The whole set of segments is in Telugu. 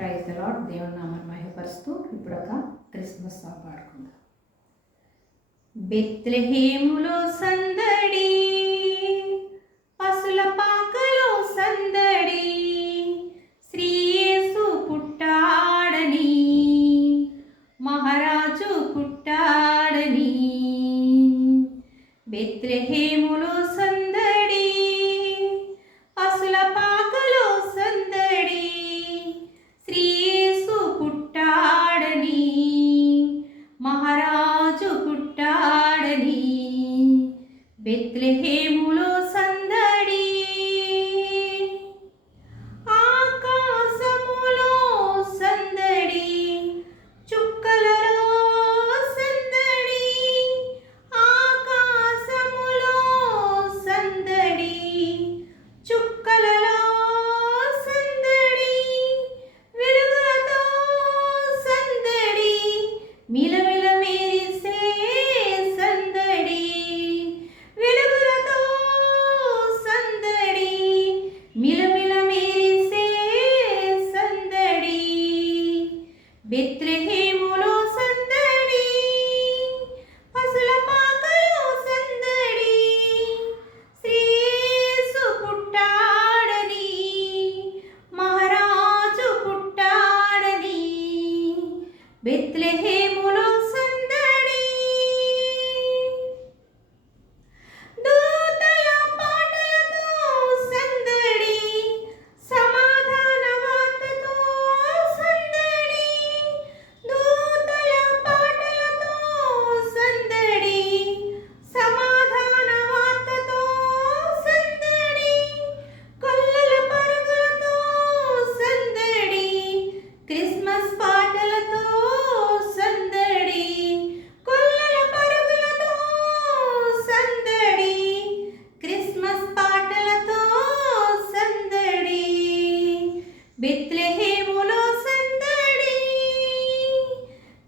ప్రైజ్ ద లాడ్ దేవుని నామని మహిమపరుస్తూ ఇప్పుడు ఒక క్రిస్మస్ సాంగ్ పాడుకుందాం. బెత్లహేములో సందడి పసుల పాకలో సందడి శ్రీయేసు పుట్టాడని మహారాజు పుట్టాడని. బెత్లహేములో బెత్రహేములో సందడి పసుల పాకలో సందడి శ్రీసు పుట్టాడని మహారాజు పుట్టాడని బెత్రహే బెత్లెహేములో సందడి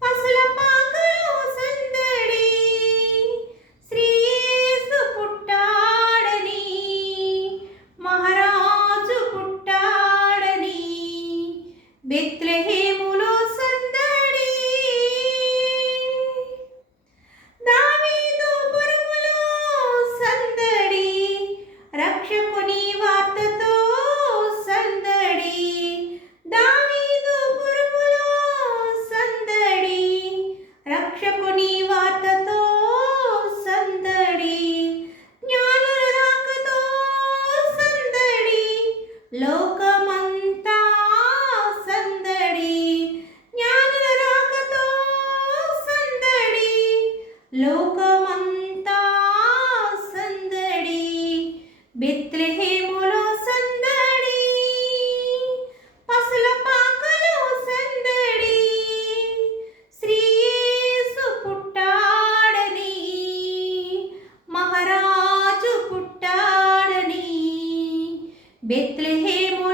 పసుల పాకలో సందడి. శ్రీయేసు పుట్టాడని మహారాజు పుట్టాడని బెత్లెహేములో लोकमंता संदडी ज्ञान राखतो संदडी. लोक बेतलेहेम